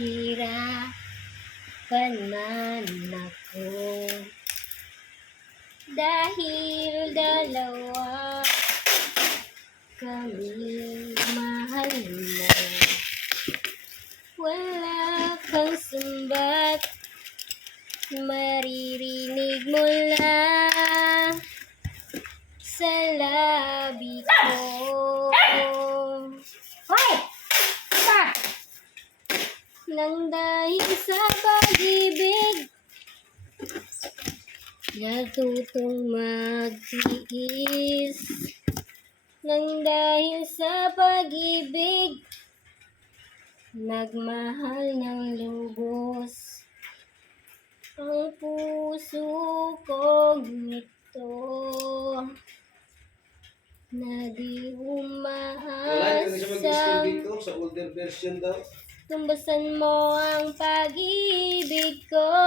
Hirapan man ako dahil dalawa kami mahal mo. Wala kang sumbat, maririnig mo lang sa labi ko. Hoy! Pa! Nang dahil sa pag-ibig, natutong magtiis. Nang dahil sa pag-ibig, nagmahal ng lubos ang puso kong ito na di Wala, hindi siya mag-install dito umaasang sa older version daw. tumbasan mo ang pag-ibig ko.